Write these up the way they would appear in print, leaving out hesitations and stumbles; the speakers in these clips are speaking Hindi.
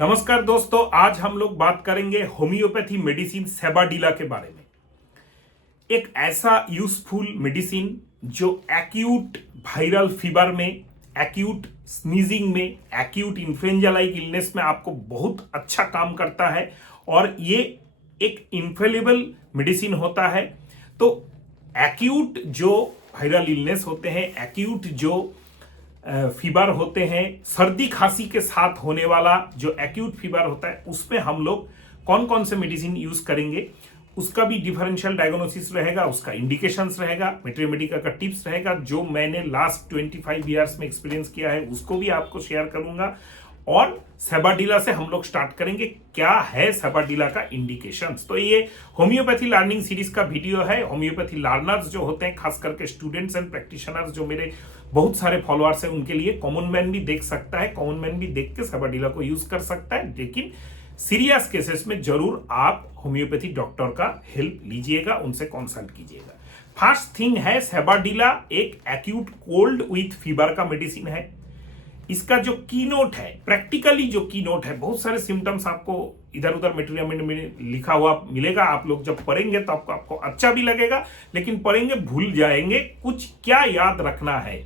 नमस्कार दोस्तों, आज हम लोग बात करेंगे होम्योपैथी मेडिसिन सेबाडीला के बारे में। एक ऐसा यूजफुल मेडिसिन जो एक्यूट वायरल फीवर में, एक्यूट स्नीजिंग में, एक्यूट इन्फ्लुएंजा लाइक इलनेस में आपको बहुत अच्छा काम करता है और ये एक इनफेलेबल मेडिसिन होता है। तो एक्यूट जो वायरल इलनेस होते हैं, एक्यूट जो फीवर होते हैं, सर्दी खांसी के साथ होने वाला जो एक्यूट फीवर होता है, उसमें हम लोग कौन कौन से मेडिसिन यूज करेंगे उसका भी डिफरेंशियल डायग्नोसिस रहेगा, उसका इंडिकेशंस रहेगा, मैथमेटिका का टिप्स रहेगा जो मैंने लास्ट 25 ईयर्स में एक्सपीरियंस किया है उसको भी आपको शेयर करूंगा। और सेबाडीला से हम लोग स्टार्ट करेंगे, क्या है सेबाडीला का इंडिकेशंस। तो ये होम्योपैथी लर्निंग सीरीज का वीडियो है। होम्योपैथी लर्नर्स जो होते हैं, खास करके स्टूडेंट्स एंड प्रैक्टिशनर्स जो मेरे बहुत सारे फॉलोअर्स हैं, उनके लिए कॉमन मैन भी देख सकता है, कॉमन मैन भी देख के सेबाडीला को यूज कर सकता है। लेकिन सीरियस केसेस में जरूर आप होम्योपैथी डॉक्टर का हेल्प लीजिएगा, उनसे कंसल्ट कीजिएगा। फर्स्ट थिंग है, सेबाडीला एक एक्यूट कोल्ड विथ फीवर का मेडिसिन है। इसका जो की नोट है, प्रैक्टिकली जो की नोट है, बहुत सारे सिम्टम्स आपको इधर उधर मटेरियल में लिखा हुआ मिलेगा। आप लोग जब पढ़ेंगे तो आपको अच्छा भी लगेगा, लेकिन पढ़ेंगे भूल जाएंगे। कुछ क्या याद रखना है,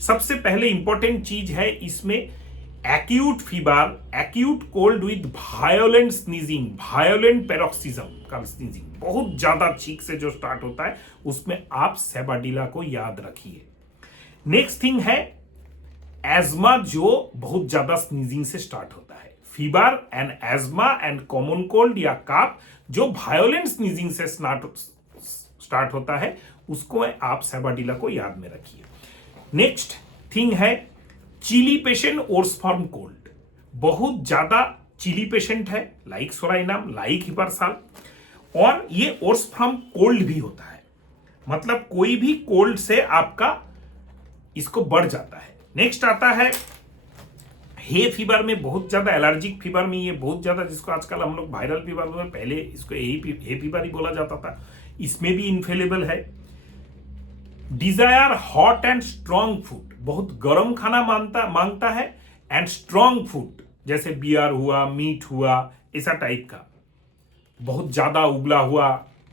सबसे पहले इंपॉर्टेंट चीज है इसमें acute fever, acute cold with violent sneezing, violent paroxysm का स्नीजिंग, बहुत ज्यादा छींक से जो स्टार्ट होता है, उसमें आप सेबाडीला को याद रखिए। नेक्स्ट थिंग है एज्मा, जो बहुत ज्यादा स्नीजिंग से स्टार्ट होता है। Fever and asthma and common cold या काफ जो वायोलेंट स्नीजिंग से स्टार्ट होता है, उसको आप सेबाडीला को याद में रखिए। नेक्स्ट थिंग है चिली पेशेंट ओर्सफॉर्म कोल्ड, बहुत ज्यादा चिली पेशेंट है, लाइक सोराइनम, लाइक हिपरसाल, और ये ओर्सफॉर्म कोल्ड भी होता है, मतलब कोई भी कोल्ड से आपका इसको बढ़ जाता है। नेक्स्ट आता है हे फीवर में, बहुत ज्यादा एलर्जिक फीवर में ये बहुत ज्यादा, जिसको आजकल हम लोग वायरल फीवर में, पहले इसको हे फीवर ही बोला जाता था, इसमें भी इनफेलेबल है। Desire hot and strong food, बहुत गर्म खाना मांगता है, एंड स्ट्रॉन्ग फूड जैसे बियर हुआ, मीट हुआ, ऐसा टाइप का, बहुत ज्यादा उबला हुआ,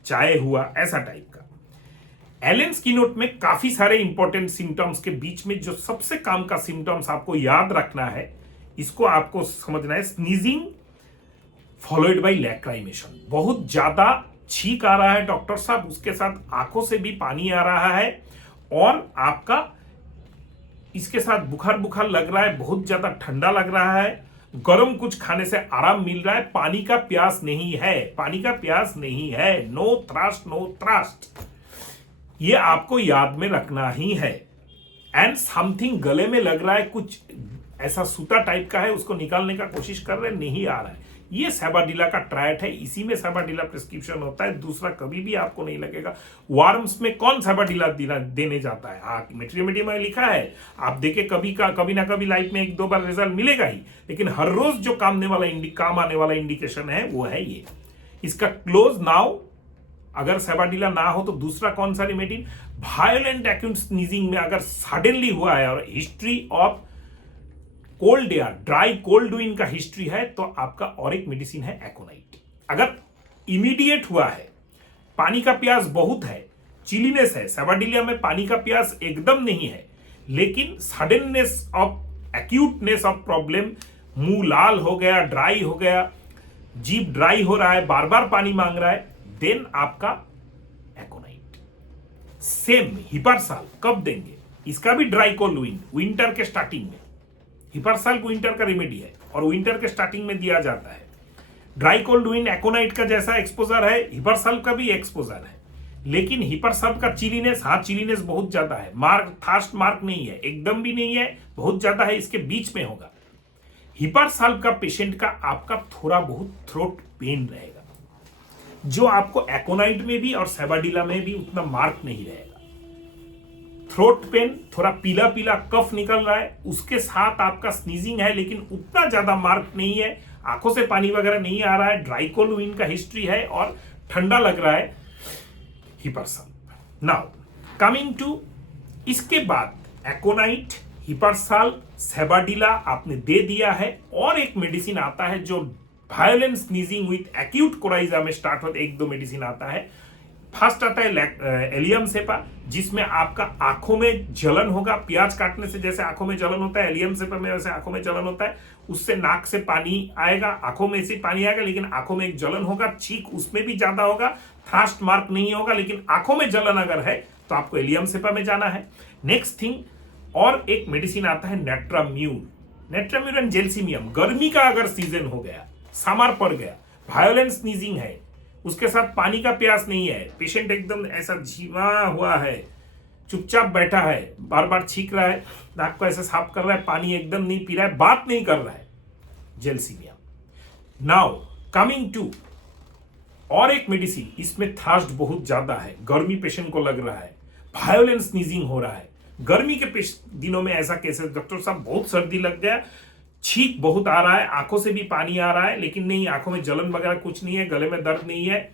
चाय हुआ, ऐसा टाइप का। एलेन्स की नोट में काफी सारे इंपॉर्टेंट सिम्टम्स के बीच में जो सबसे काम का सिम्टम्स आपको याद रखना है, इसको आपको समझना है, स्नीजिंग फॉलोड बाय लैक्राइमेशन, बहुत ज्यादा छींक आ रहा है डॉक्टर साहब, उसके साथ आंखों से भी पानी आ रहा है, और आपका इसके साथ बुखार लग रहा है, बहुत ज्यादा ठंडा लग रहा है, गर्म कुछ खाने से आराम मिल रहा है, पानी का प्यास नहीं है, पानी का प्यास नहीं है, नो थ्रस्ट, नो थ्रस्ट, ये आपको याद में रखना ही है। एंड समथिंग गले में लग रहा है, कुछ ऐसा सूता टाइप का है, उसको निकालने का कोशिश कर रहे हैं, नहीं आ रहा है, ये सेबाडीला का ट्रायट है, इसी में सेबाडीला प्रिस्क्रिप्शन होता है, दूसरा कभी भी आपको नहीं लगेगा। वार्म्स में कौन सेबाडीला देने जाता है? हाँ, मेट्रियोमेडियम में लिखा है, आप देखे कभी ना कभी लाइफ में एक दो बार रिजल्ट मिलेगा ही, लेकिन हर रोज जो काम आने वाला इंडिकेशन है वो है ये। इसका क्लोज नाउ, अगर सेबाडीला ना हो तो दूसरा कौन सा रेमेडी, वायोलेंट एक्यूट स्नीजिंग में अगर सडनली हुआ है और हिस्ट्री ऑफ कोल्ड या ड्राई कोल्ड विन का हिस्ट्री है, तो आपका और एक मेडिसिन है एकोनाइट। अगर इमीडिएट हुआ है, पानी का प्यास बहुत है, चिलीनेस है, सेबाडीला में पानी का प्यास एकदम नहीं है, लेकिन suddenness of acuteness of problem, मुंह लाल हो गया, ड्राई हो गया, जीभ ड्राई हो रहा है, बार बार पानी मांग रहा है, देन आपका एकोनाइट। सेम हिपरसाल कब देंगे, इसका भी ड्राई कोल्ड विंटर के स्टार्टिंग में, हिपरसाल को विंटर का रेमेडी है और विंटर के स्टार्टिंग में दिया जाता है। ड्राई कोल्ड विन एकोनाइट का जैसा एक्सपोजर है, हिपरसाल का भी एक्सपोजर है, लेकिन हिपरसाल का चिलीनेस, हाँ चिलीनेस बहुत ज्यादा है, थर्स्ट मार्क नहीं है, एकदम भी नहीं है, बहुत ज्यादा है, इसके बीच में होगा। हिपरसाल का पेशेंट का आपका थोड़ा बहुत थ्रोट पेन रहेगा, जो आपको एकोनाइट में भी और सेबाडीला में भी उतना मार्क नहीं रहेगा। थ्रोट पेन, थोड़ा पीला पीला कफ निकल रहा है, उसके साथ आपका स्नीजिंग है, लेकिन उतना ज्यादा मार्क नहीं है, आंखों से पानी वगैरह नहीं आ रहा है, ड्राई कोल्ड विन का हिस्ट्री है और ठंडा लग रहा है, हिपरसाल। नाउ कमिंग टू, इसके बाद एकोनाइट, हिपरसाल, सेबाडिला आपने दे दिया है, और एक मेडिसिन आता है जो violent sneezing with acute coryza में स्टार्ट होता है। एक दो मेडिसिन आता है। फर्स्ट आता है एलियम सेपा, जिसमें आपका आंखों में जलन होगा। प्याज काटने से जैसे आंखों में जलन होता है, एलियम सेपा में वैसे आंखों में जलन होता है। उससे नाक से पानी आएगा, आंखों में से पानी आएगा, लेकिन आंखों में एक जलन होगा। चीक उसमें भी ज्यादा होगा, थ्रस्ट मार्क नहीं होगा, लेकिन आंखों में जलन अगर है तो आपको एलियम सेपा में जाना है। नेक्स्ट थिंग, और एक मेडिसिन आता है नेट्राम्यून, नेट्राम्यून जेल्सिमियम। गर्मी का अगर सीजन हो गया, समर पड़ गया, वायोलेंट स्नीजिंग है, उसके साथ पानी का प्यास नहीं है, पेशेंट एकदम ऐसा झीमा हुआ है, चुपचाप बैठा है, बार बार छींक रहा है, नाक को ऐसे साफ कर रहा है, पानी एकदम नहीं पी रहा है, बात नहीं कर रहा है, जेल्सिमियम। नाउ कमिंग टू और एक मेडिसिन, इसमें थर्स्ट बहुत ज्यादा है, गर्मी पेशेंट को लग रहा है, वायोलेंट स्नीजिंग हो रहा है। गर्मी के दिनों में ऐसा केसेस, डॉक्टर साहब बहुत सर्दी लग गया, छींक बहुत आ रहा है, आंखों से भी पानी आ रहा है, लेकिन नहीं, आंखों में जलन वगैरह कुछ नहीं है, गले में दर्द नहीं है,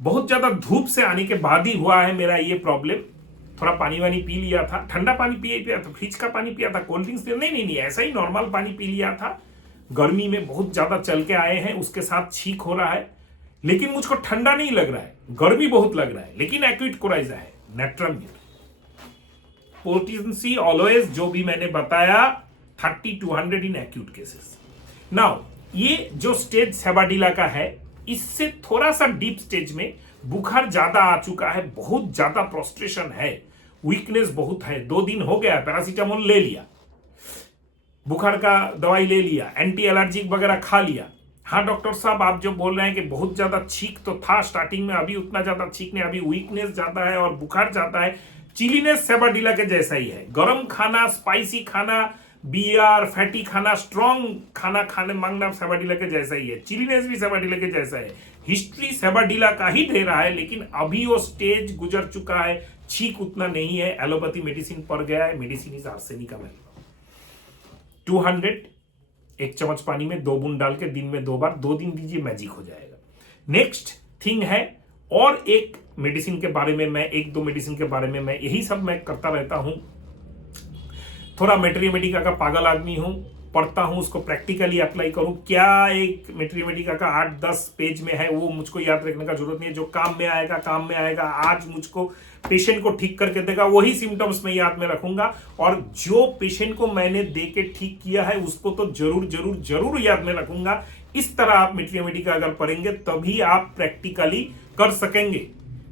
बहुत ज्यादा धूप से आने के बाद ही हुआ है मेरा ये प्रॉब्लम। थोड़ा पानी वानी पी लिया था, ठंडा पानी पिया था, फ्रिज का पानी पिया था, कोल्ड ड्रिंक्स नहीं, ऐसा ही नॉर्मल पानी पी लिया था। गर्मी में बहुत ज्यादा चल के आए हैं, उसके साथ छींक हो रहा है, लेकिन मुझको ठंडा नहीं लग रहा है, गर्मी बहुत लग रहा है, लेकिन एक्यूट कोराइजा है। नेट्राम्यून, पोटेंसी ऑलवेज जो भी मैंने बताया 30 to 100 in acute cases. Now ये जो स्टेज सेबाडिला का है, इससे थोड़ा सा डीप स्टेज में बुखार ज्यादा आ चुका है, बहुत ज्यादा प्रोस्ट्रेशन है, वीकनेस बहुत है, 2 दिन हो गया, पैरासीटामोल ले लिया, बुखार का दवाई ले लिया, एंटी एलर्जिक वगैरह खा लिया। हाँ डॉक्टर साहब, आप जो बोल रहे हैं कि बहुत ज्यादा छींक तो था स्टार्टिंग में, अभी उतना ज्यादा छींक नहीं, अभी वीकनेस ज्यादा है और बुखार ज्यादा है। चिलीनेस सेबाडिला के जैसा ही है, गरम खाना, स्पाइसी खाना, बियर, फैटी खाना, स्ट्रॉन्ग खाना खाने मांगना सेबाडिला के जैसा ही है। चिलीनेस भी सेबाडिला के जैसा है, हिस्ट्री सेबाडिला का ही दे रहा है, लेकिन अभी वो स्टेज गुजर चुका है, छींक उतना नहीं है, एलोपैथी मेडिसिन पर गया है। Medicine is arsenic available. 200 1 चम्मच पानी में 2 बूंद डाल के दिन में 2 बार 2 दिन दीजिए, मैजिक हो जाएगा। नेक्स्ट थिंग है, और एक मेडिसिन के बारे में मैं, 1-2 मेडिसिन के बारे में मैं, यही सब मैं करता रहता हूं। थोड़ा मैट्रियोमेडिका का पागल आदमी हूं, पढ़ता हूं, उसको प्रैक्टिकली अप्लाई करूं। क्या एक मैट्रियोमेडिका का 8-10 पेज में है, वो मुझको याद रखने का जरूरत नहीं है। जो काम में आएगा काम में आएगा, आज मुझको पेशेंट को ठीक करके देगा, वही सिम्टम्स मैं याद में रखूंगा, और जो पेशेंट को मैंने दे के ठीक किया है उसको तो जरूर जरूर जरूर याद में रखूंगा। इस तरह आप मैट्रियोमेडिका अगर पढ़ेंगे तभी आप प्रैक्टिकली कर सकेंगे।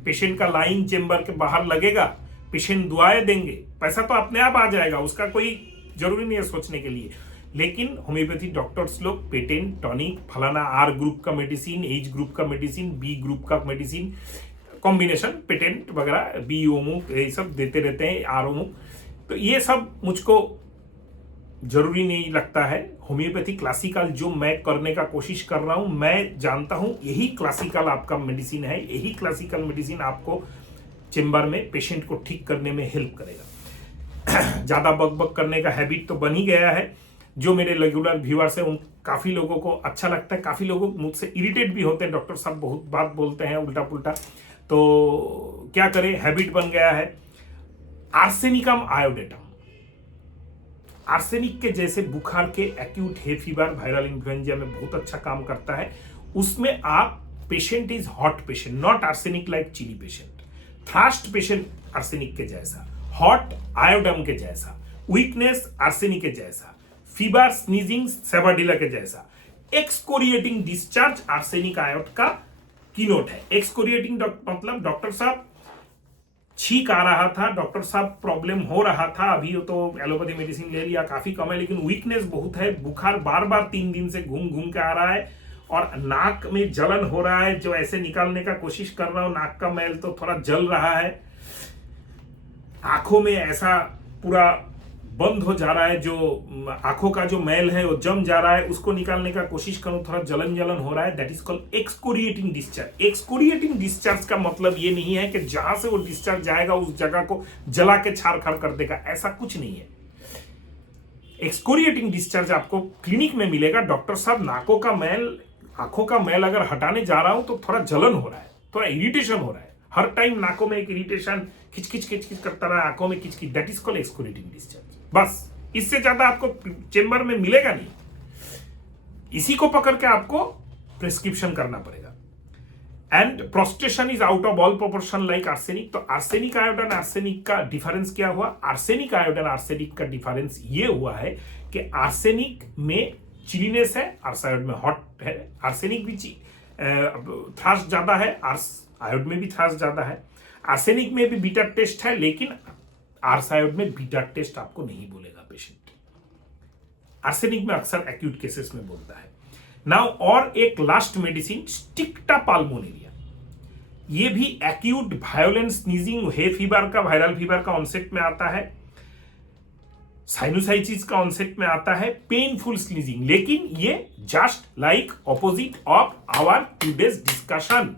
पेशेंट का लाइन चेंबर के बाहर लगेगा, पेशेंट दुआएं देंगे, पैसा तो अपने आप आ जाएगा, उसका कोई जरूरी नहीं है सोचने के लिए। लेकिन होम्योपैथी डॉक्टर्स लोग पेटेंट, टॉनिक, फलाना आर ग्रुप का मेडिसिन, एच ग्रुप का मेडिसिन, बी ग्रुप का मेडिसिन, कॉम्बिनेशन पेटेंट वगैरह, बी ओमुक, ये सब देते रहते हैं, आर ओमुक। तो ये सब मुझको जरूरी नहीं लगता है। होम्योपैथी क्लासिकल जो मैं करने का कोशिश कर रहा हूं, मैं जानता हूं यही क्लासिकल आपका मेडिसिन है, यही क्लासिकल मेडिसिन आपको चेंबर में पेशेंट को ठीक करने में हेल्प करेगा। ज्यादा बक करने का हैबिट तो बन ही गया है। जो मेरे रेगुलर व्यूअर्स हैं, उन काफी लोगों को अच्छा लगता है, काफी लोग मुझसे इरिटेट भी होते हैं, डॉक्टर साहब बहुत बात बोलते हैं उल्टा पुल्टा, तो क्या करें, हैबिट बन गया है। आर्सेनिकम आयोडेटम, आर्सेनिक के जैसे बुखार के acute hay fever, viral influenza में बहुत अच्छा काम करता है। उसमें आप patient is hot patient, not arsenic like chilly patient, thrust patient arsenic के जैसा, हॉट आयोडम के जैसा, वीकनेस आर्सेनिक के जैसा, फीवर स्नीजिंग सेबाडिला के जैसा, एक्सकोरिएटिंग डिस्चार्ज आर्सेनिक आयोड का कीनोट है। एक्सकोरिएटिंग मतलब डॉक्टर साहब छींक आ रहा था, डॉक्टर साहब प्रॉब्लम हो रहा था, अभी तो एलोपैथी मेडिसिन ले लिया, काफी कम है, लेकिन वीकनेस बहुत है, बुखार बार बार 3 दिन से घूम घूम के आ रहा है, और नाक में जलन हो रहा है, जो ऐसे निकालने का कोशिश कर रहा हूं, नाक का मैल तो थोड़ा जल रहा है, आंखों में ऐसा पूरा बंद हो जा रहा है, जो आंखों का जो मैल है वो जम जा रहा है, उसको निकालने का कोशिश करूं, थोड़ा जलन जलन हो रहा है, that is called excoriating discharge. Excoriating discharge का मतलब ये नहीं है कि जहां से वो डिस्चार्ज जाएगा उस जगह को जला के छार-खार कर देगा, ऐसा कुछ नहीं है। एक्सकोरिएटिंग डिस्चार्ज आपको क्लिनिक में मिलेगा, डॉक्टर साहब नाकों का मैल, आंखों का मैल अगर हटाने जा रहा हूं तो थोड़ा जलन हो रहा है, थोड़ा इरिटेशन हो रहा है, हर टाइम नाकों में एक इरिटेशन, खिच खिच करता रहा, आंखों में खिच, that is called excoriating discharge. बस इससे ज्यादा आपको चेंबर में मिलेगा नहीं। इसी को पकड़ के आपको प्रिस्क्रिप्शन करना पड़ेगा। And prostration is out of all proportion like arsenic. तो आर्सेनिक आयोडीन आर्सेनिक का डिफरेंस क्या हुआ? आर्सेनिक आयोडीन आर्सेनिक का डिफरेंस ये हुआ है कि आर्सेनिक में चिलीनेस है, आर्सायोड में हॉट है। आर्सेनिक भी थ्राश ज्यादा है, आयोड में भी थ्राश ज्यादा है। आर्सेनिक में भी बीटा टेस्ट है, लेकिन आर्सायोड में बीटा टेस्ट आपको नहीं बोलेगा पेशेंट। आर्सेनिक में अक्सर एक्यूट केसेस में बोलता है। नाउ और एक लास्ट मेडिसिन स्टिक्टा पाल्मोनेरिया, ये भी acute violent sneezing hay fever का, वायरल फीवर का ऑनसेट में आता है, साइनोसाइटिस का ऑनसेट में आता है, पेनफुल स्नीजिंग। लेकिन ये just like opposite of our today's discussion.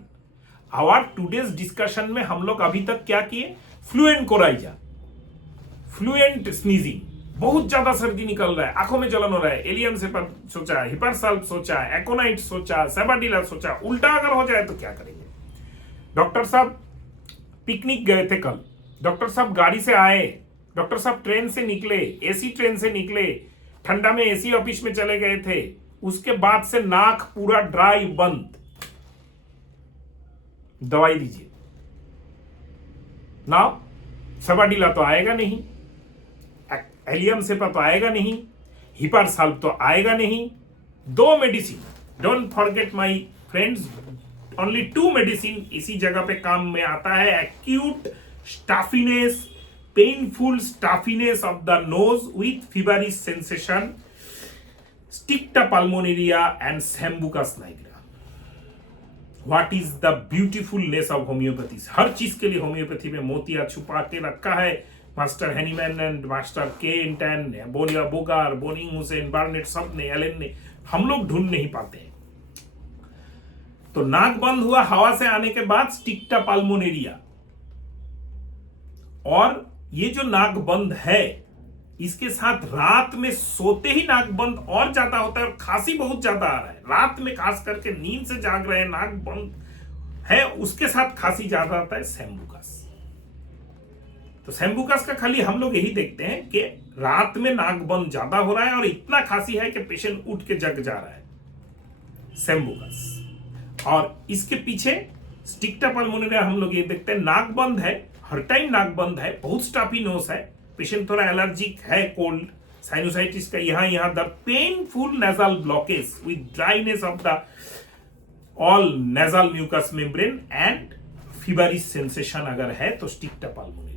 Our today's discussion में हम लोग अभी तक क्या किए? फ्लुएंट कोराइजा, फ्लुएंट स्नीजिंग, बहुत ज्यादा सर्दी निकल रहा है, आंखों में जलन हो रहा है, एलियम से सोचा, हिपरसाल्प सोचा, एकोनाइट सोचा, सेबाडिला सोचा, उल्टा अगर हो जाए तो क्या करेंगे? डॉक्टर साहब पिकनिक गए थे कल, डॉक्टर साहब गाड़ी से आए, डॉक्टर साहब ट्रेन से निकले, एसी ट्रेन से निकले, ठंडा में एसी ऑफिस में चले गए थे, उसके बाद से नाक पूरा ड्राई बंद, दवाई दीजिए ना, सेबाडिला तो आएगा नहीं, एलियम से तो आएगा नहीं, हिपरसाल्प तो आएगा नहीं। 2 medicine, don't forget my friends, only 2 medicine इसी जगह पे काम में आता है। Acute stuffiness, painful stuffiness of the nose with feverish sensation, Sticta pulmonaria and Sambucus nigra. What is the beautifulness of homoeopathy? हर चीज के लिए होम्योपैथी में मोतिया छुपा के रखा है। Master Hahnemann and master Kent and बोनिया बोगार, बोनिंग हुसैन, बार्नेट, सब ने, एलन ने, हम लोग ढूंढ नहीं पाते हैं। तो नाक बंद हुआ हवा से आने के बाद स्टिक्टा पाल्मोनेरिया, और ये जो नाक बंद है इसके साथ रात में सोते ही नाक बंद और ज्यादा होता है और खांसी बहुत ज्यादा आ रहा है। रात में खास करके नींद से जाग रहे हैं, नाक बंद है, उसके साथ खांसी ज्यादा आता है, सैम्बुकस। तो सैम्बुकस का खाली हम लोग यही देखते हैं कि रात में नाक बंद ज्यादा हो रहा है और इतना खांसी है कि पेशेंट उठ के जग जा रहा है, सैम्बुकस। और इसके पीछे स्टिक्टा पाल्मोनेरिया हम लोग ये देखते हैं, नाक बंद है, हर टाइम नाक बंद है, बहुत स्टाफी नोज है, पेशेंट थोड़ा एलर्जिक है, कोल्ड, साइनोसाइटिस का यहां दर्द, painful nasal blockage with dryness of the all nasal mucus membrane and feverish sensation अगर है तो स्टिक्टा पाल्मोनेरिया।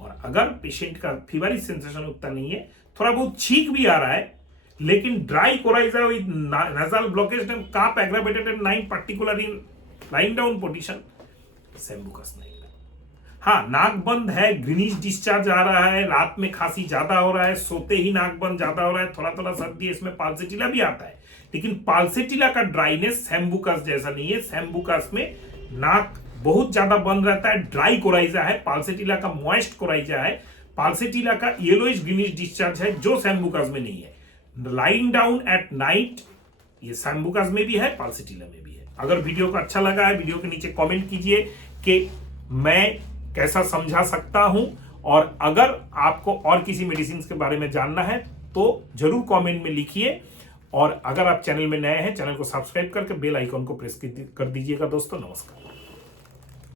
और अगर पेशेंट का फीवरिश सेंसेशन उतना नहीं है, थोड़ा बहुत छींक भी आ रहा है, लेकिन dry coryza with nasal blockage and cough aggravated at night particular in lying down position, sambucus नहीं। हाँ, नाक बंद है, ग्रीनिश डिस्चार्ज आ रहा है, रात में खांसी ज्यादा हो रहा है, सोते ही नाक बंद ज्यादा हो रहा है, थोड़ा थोड़ा सर्दी है, इसमें पाल्सेटिला भी आता है, लेकिन पाल्सेटिला का ड्राइनेस सैम्बुकस जैसा नहीं है। सैम्बुकस में नाक बहुत ज्यादा बंद रहता है, ड्राई कोराइजा है, पाल्सेटिला का मॉइस्ट कोराइजा है, पाल्सेटिला का येलोइश ग्रीनिश डिस्चार्ज है, जो सैम्बुकस में नहीं है। लाइंग डाउन एट नाइट ये सैम्बुकस में भी है, पाल्सेटिला में भी है। अगर वीडियो को अच्छा लगा है, वीडियो के नीचे कमेंट कीजिए कि मैं कैसा समझा सकता हूं, और अगर आपको और किसी मेडिसिन के बारे में जानना है तो जरूर कमेंट में लिखिए, और अगर आप चैनल में नए हैं, चैनल को सब्सक्राइब करके बेल आइकॉन को प्रेस कर दीजिएगा। दोस्तों नमस्कार।